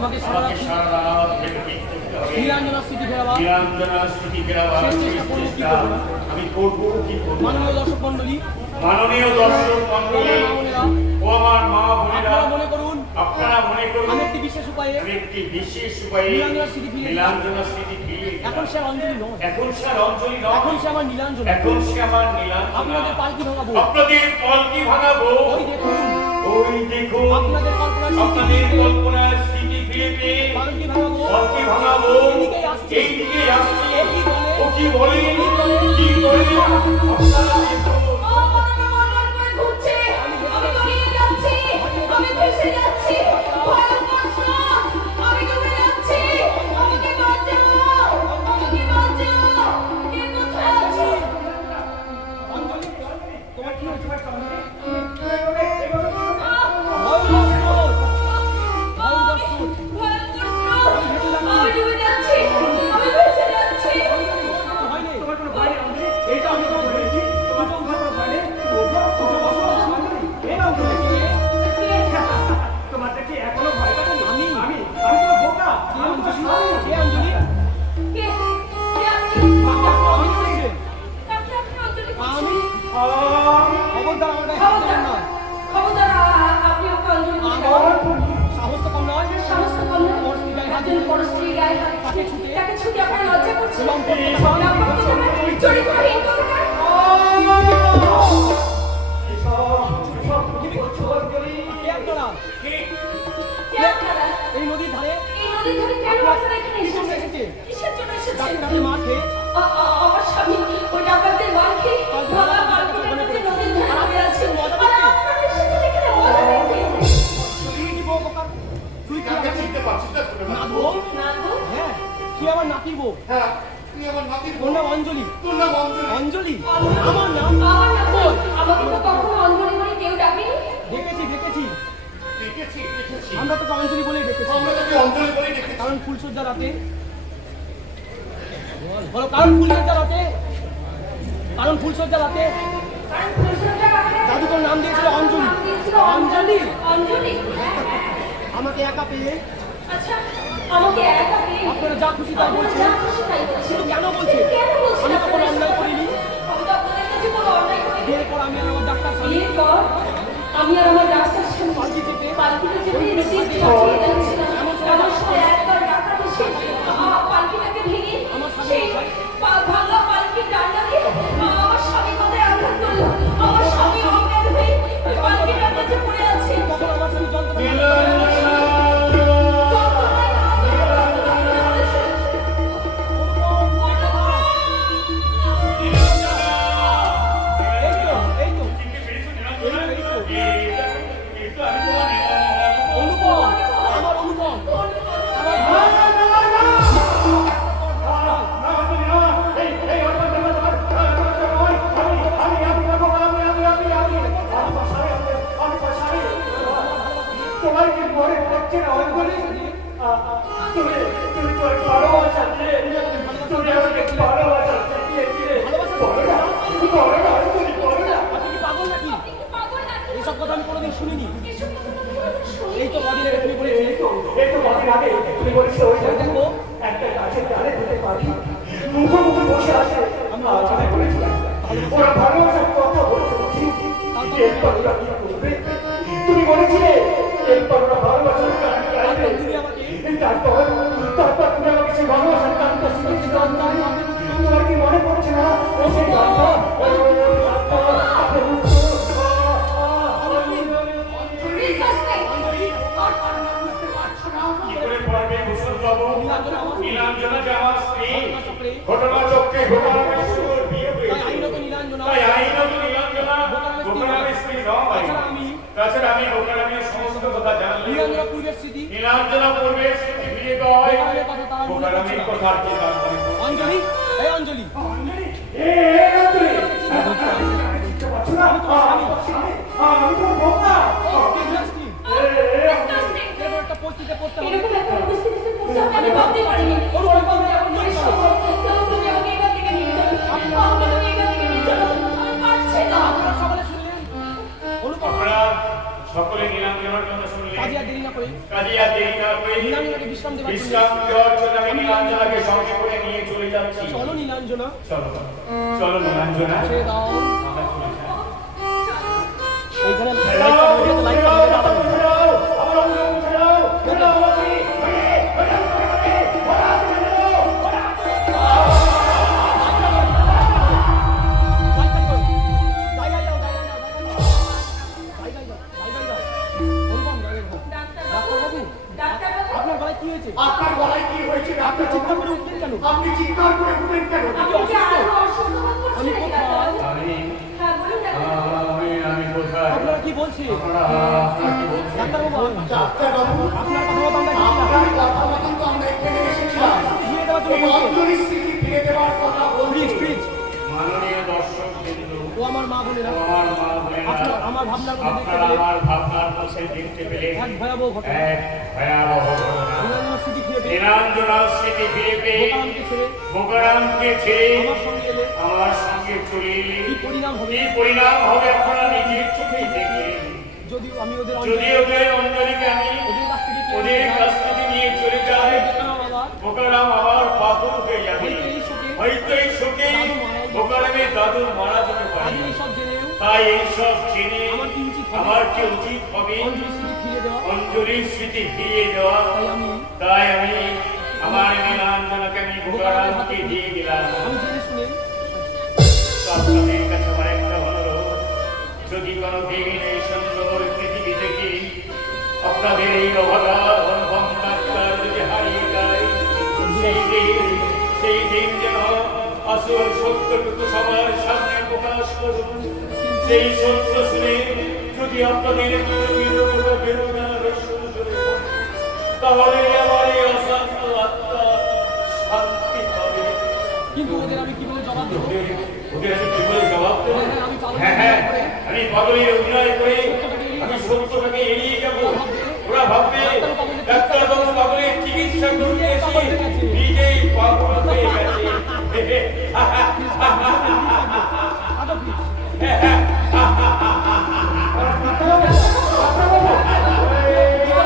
আমাকে সারা রাত নীলাঞ্জনার স্মৃতি ফেরাবার আমি করবো কি করবো। মাননীয় দর্শক মন্ডলী, ও আমার মা বোনেরা, আপনারা মনে করুন আমি একটি বিশেষ উপায়ে নীলাঞ্জনার স্মৃতি ফিরিয়ে এখন সে অঞ্জলি নয়, এখন সে আমার নীলাঞ্জনা, আপনাদের পালকি ভাঙাবো। ওই দেখুন আপনাদের কল্পনার স্মৃতি ফিরে পেয়ে পালকি ভাঙাবো। এইদিকেই আসছে ও কি বলে এই নদীর ধারে মাঠে আমার স্বামী ওই ডাকাতদের মারকে ভাঙা মার্কেটের মধ্যে নদীর ধারে নামে আছে আর আপনারা এসেছেন এখানে মজা দেখতে। তুই কি বউ বকা? তুই কাকে চিনতে পারছিস না? নাদবো? হ্যাঁ, তুই আমার নাতি বউ। হ্যাঁ, তুই আমার নাতির বউ। তোর নাম অঞ্জলি। তোর নাম অঞ্জলি? অঞ্জলি? আমার নাম? বল। আমাকে তো কখনো অঞ্জলি বলে কেউ ডাকেনি। দেখেছি। আমরা তোকে অঞ্জলি বলেই ডেকেছি। কারণ ফুলসজ্জা রাতে বলো, কারণ ফুলসজ্জা রাতে জাদুকর নাম দিয়েছিল অঞ্জলি। আমাকে একা পেয়ে আপনারা যা খুশি তাই বলছেন, কিন্তু কেন বলছেন? আমি তো কোনো অন্যায় করিনি। বিয়ের পর আমি আর আমার ডাক্তার পালকি চেপে পালকিটা চেপে নিচে চালিয়ে যাচ্ছিলাম। এমন সময় একবার ডাকাত এসে পালকিটাকে ভেঙে সেই ভাঙা পালকির ডান্ডা দিয়ে আমার স্বামী মাথায় আঘাত করলো। আমার স্বামী অজ্ঞান হয়ে ওই পালকির ডান্ডাতে পড়ে আছে। তখন আমার স্বামী যন্ত্রণা এইসব কথা আমি কোনোদিন শুনিনি। এই তো কদিন আগে তুমি বলেছিলে, দেখো একটা গাছের ডালে দুটো পাখি মুখোমুখি বসে আছে। ওরা ভালোবাসার কথা বলছে, এরপর ওরা কি করবে? তুমি বলেছিলে এরপর ওরা ভালোবাসার গানটি গাইবে। তারপর তুমি আমাকে সেই ভালোবাসার গানটা শিখেছিল। তোমার কি মনে পড়ছে না ও সেই গানটা? নীলাঞ্জনা যে আমার স্ত্রী, ঘটনা চক্রে ঘটনার স্ত্রী নয়। তাছাড়া আমি ঘটনার সমস্ত কথা জানলে নীলাঞ্জনা পূর্বের স্মৃতি ফিরে পাওয়ায় ঘটনার কথা কি জানবো। অঞ্জলি, এই অঞ্জলি, আমি তো বোকা। একটা পরিস্থিতিতে পড়তে হবে। এরকম একটা পরিস্থিতিতে পড়তে হবে আমি ভাবতে পারিনি। তুমি আমাকে এখান থেকে নিয়ে যাও। আমি পারছি না। আপনারা সকলে শুনলেন, আপনারা সকলে নীলাঞ্জনার কথা শুনলেন। কাজে আর দেরি না করে নীলাঞ্জনাকে বিশ্রাম দেওয়ার জন্য বিশ্রাম দেওয়ার জন্য আমি নীলাঞ্জনাকে সঙ্গে করে নিয়ে চলে যাচ্ছি। চলো নীলাঞ্জনা, চলো চলো নীলাঞ্জনা। ছেড়ে দাও। আমরা চলে যাই। এইখানে লাইটটা ধরে আছে, লাইটটা ধরে দাঁড়ানো। লাইটটা ধরো। জায়গায় যাও, জায়গায় যাও, জায়গায় যাও, জায়গায় যাও। অনুপম, জায়গায় যাও। ডাক্তারবাবু, আপনার গলায় কি হয়েছে? আপনার গলায় কি হয়েছে আপনি ডাক্তার? চিৎকার করে উঠলেন কেন? আপনি চিৎকার করে উঠলেন কেন? আপনি কি আরো অসুস্থ বোধ করছেন আমি নাকি কোথায়? ডাক্তারবাবু? আমি হ্যাঁ, বলুন ডাক্তারবাবু। আমি কোথায়? আপনারা কি বলছেন? আপনারা কি বলছেন? ডাক্তারবাবু, ডাক্তারবাবু, আপনার কথা মতো আমরা এসেছিলাম। আপনার কথা মতন তো আমরা এখানে এসেছিলাম। ফিরিয়ে দেওয়ার জন্য এই বলছেন। অঞ্জলির স্মৃতি ফিরে দেওয়ার কথা বলছি। প্লিজ, মাননীয় দর্শক বিন্দু, ও আমার মা বোনেরা, আমার মা বোনেরা, আমার ভাবনার কথা দেখতে আপনারা পেলে আমার ভাবনার মধ্যে দেখতে পেলেন এক ভয়াবহ ঘটনা। এক ভয়াবহ ঘটনা। নীলাঞ্জনার স্মৃতি ফিরে পেয়ে নীলাঞ্জনার স্মৃতি ফিরে পেয়ে বোকারামকে ছেড়ে বোকারামকে ছেড়ে আমার সঙ্গে এলে আমার সঙ্গে চলে এলে কি পরিণাম হবে? কি পরিণাম হবে আপনারা নিজের চোখেই দেখলেন। যদি আমি ওদের যদি ওদের অঞ্জলিকে আমি ওদের কাছ থেকে কেড়ে ওদের নিয়ে কাছ যাই, থেকে নিয়ে চলে যাই, বোকারাম আবার বোকারাম আবার পাগল হয়ে যাবে। হয়তো এই শোকে হয়তো এই শোকে বোকারামের দাদু মারা যেতে পারে। আজ এইসব জেনেও তাই এইসব জেনে আমার কি উচিত হবে? আমার কি উচিত হবে? অঞ্জলির স্মৃতি ফিরিয়ে দেওয়া। অঞ্জলির স্মৃতি ফিরিয়ে দেওয়া। তাই আমি তাই আমি আমার নীলাঞ্জনাকে আমি বোকারামকে দিয়ে দিলাম। আমি জেনে শুনে আপনাদের কাছে আমার একটা অনুরোধ, যদি কোনোদিন এই সুন্দর পৃথিবী থেকে আপনাদের এই অভাগা অনুপম ডাক্তার যদি হারিয়ে যায়, সেই দিন যেন আসল সত্যটুকু সবার সামনে প্রকাশ করুন। সেই সত্য শুনে যদি আপনাদের বেরোনার সুর শুনে তাহলে আমার এই অশান্ত আত্মা শান্তি পাবে। কিন্তু ওদের আমি কি বলে জবাব দেবো? ওদের আমি কি বলে জবাব দেবো? হ্যাঁ, আমি পাগল আমি পাগলের অভিনয় করে আমি সত্যটাকে এড়িয়ে যাব। ওরা ভাববে ডাক্তারবাবু পাগলের চিকিৎসা করতে এসে নিজেই পাগল হয়ে গেছে। আদব প্লিজ।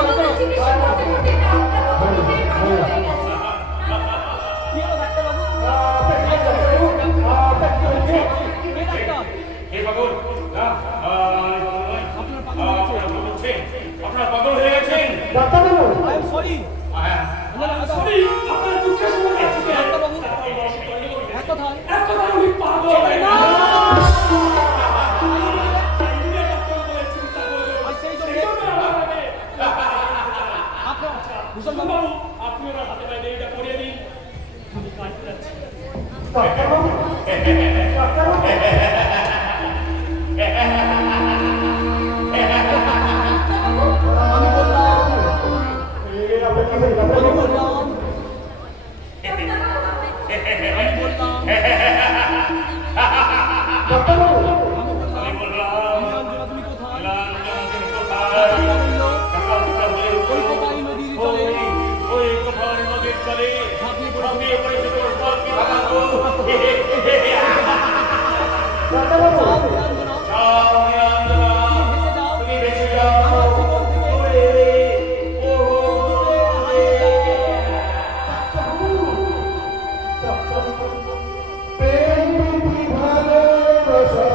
আপনাদের চিকিৎসা করতে করতে ডাক্তারবাবু নিজেই পাগল হয়ে গেছে। কি হলো ডাক্তারবাবু? কে ডাক্তার? হে পাগল, না, আপনারা পাগল হয়ে গেছেন। ডাক্তারবাবু, I am sorry. সরি, আপনার দুঃখের সময় যাচ্ছি। ডাক্তারবাবু, এক কথায় আমি পাগল। না! আর সেই জন্যে আপনার ভূষণ বাবু, ডাক্তারবাবু, ডাক্তারবাবু, আমি বললাম, এই আপনার কি হয়েছে? আমি ডাক্তারবাবু, বললাম, আমি বললাম, ডাক্তারবাবু, আমি বললাম, আমি বললাম, নীলাঞ্জনা তুমি কোথায়? নীলাঞ্জনা তুমি কোথায়? ডাক্তার বলল, ডাক্তার বলল, ওই কোপাই নদীর জলে ওই কোপাই নদীর জলে ঝাঁপিয়ে ঝাঁপিয়ে পড়েছে তোর পালকি ভাঙাবো। ডাক্তারবাবু, যাও নীলাঞ্জনা, যাও নীলাঞ্জনা, ভেসে যাও, তুমি বেঁচে যাও। আমার জীবন থেকে ওরে, ও, প্রেম প্রীতি ভালোবাসা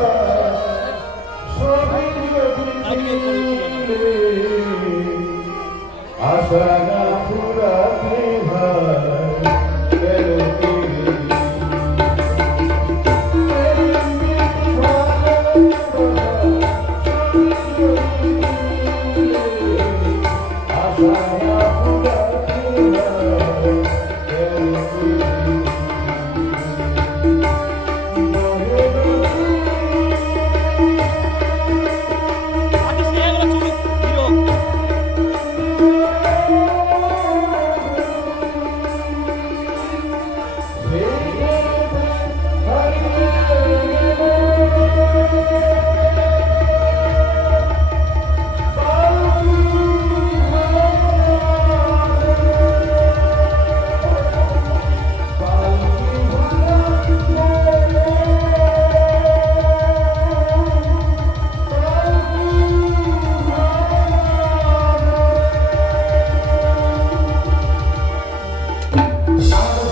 সবই যদি আশা না ফুরাতে ভাই কেন তুমি প্রেম প্রীতি ভালোবাসা সবই যদি আশা